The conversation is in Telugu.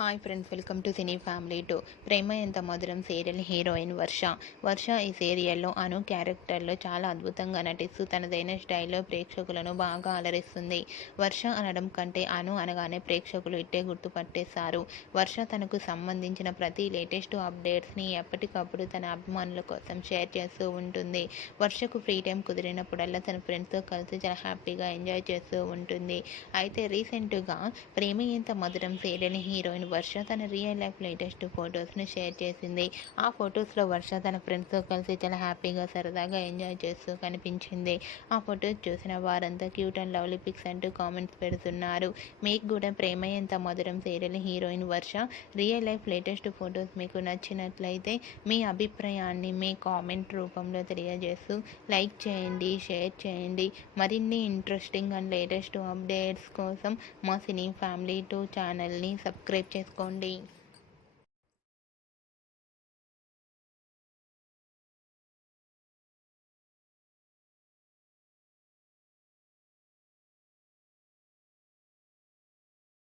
Hi friends, welcome to cine family 2. ప్రేమ ఎంత మధురం సీరియల్ హీరోయిన్ వర్ష ఈ సీరియల్లో అను క్యారెక్టర్లో చాలా అద్భుతంగా నటిస్తూ తనదైన స్టైల్లో ప్రేక్షకులను బాగా అలరిస్తుంది. వర్ష అనడం కంటే అను అనగానే ప్రేక్షకులు ఇట్టే గుర్తుపట్టేశారు. వర్ష తనకు సంబంధించిన ప్రతి లేటెస్ట్ అప్డేట్స్ని ఎప్పటికప్పుడు తన అభిమానుల కోసం షేర్ చేస్తూ ఉంటుంది. వర్షకు ఫ్రీ టైం కుదిరినప్పుడల్లా తన ఫ్రెండ్స్తో కలిసి చాలా హ్యాపీగా ఎంజాయ్ చేస్తూ ఉంటుంది. అయితే రీసెంట్గా ప్రేమ ఎంత మధురం సీరియల్ హీరోయిన్ వర్ష తన రియల్ లైఫ్ లేటెస్ట్ ఫొటోస్ని షేర్ చేసింది. ఆ ఫొటోస్లో వర్ష తన ఫ్రెండ్స్తో కలిసి చాలా హ్యాపీగా సరదాగా ఎంజాయ్ చేస్తూ కనిపించింది. ఆ ఫొటోస్ చూసిన వారంతా క్యూట్ అండ్ లవ్లీ పిక్స్ అంటూ కామెంట్స్ పెడుతున్నారు. మీకు కూడా ప్రేమ ఎంత మధురం సీరియల్ హీరోయిన్ వర్ష రియల్ లైఫ్ లేటెస్ట్ ఫొటోస్ మీకు నచ్చినట్లయితే మీ అభిప్రాయాన్ని మీ కామెంట్ రూపంలో తెలియజేస్తూ లైక్ చేయండి, షేర్ చేయండి. మరిన్ని ఇంట్రెస్టింగ్ అండ్ లేటెస్ట్ అప్డేట్స్ కోసం మా సినీ ఫ్యామిలీ 2 ఛానల్ని సబ్స్క్రైబ్ చేసుకోండి.